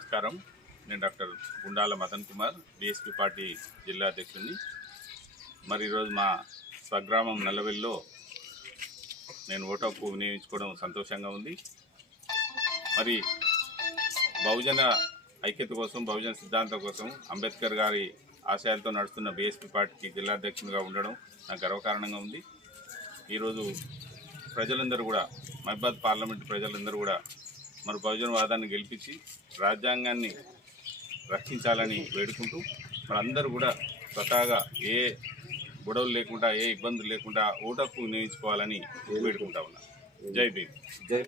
నమస్కారం. నేను doctor Gundala Madan Kumar BSP party జిల్లా అధ్యక్షుడిని. మరి ఈరోజు మా స్వగ్రామం నల్లవెల్లిలో నేను ఓటు హక్కు వినియోగించుకోవడం సంతోషంగా ఉంది. మరి బహుజన ఐక్యత కోసం బహుజన సిద్ధాంతం కోసం అంబేద్కర్ గారి ఆశయాలతో నడుస్తున్న బీఎస్పీ పార్టీకి జిల్లా అధ్యక్షునిగా ఉండడం నాకు గర్వకారణంగా ఉంది. ఈరోజు ప్రజలందరూ కూడా మహిబాద్ పార్లమెంట్ ప్రజలందరూ కూడా మరి బహుజనవాదాన్ని గెలిపించి రాజ్యాంగాన్ని రక్షించాలని వేడుకుంటూ మరి అందరూ కూడా స్వతహాగా ఏ గొడవలు లేకుండా ఏ ఇబ్బందులు లేకుండా ఓటకు వినియోగించుకోవాలని వేడుకుంటా ఉన్నా. జై భీమ్. జై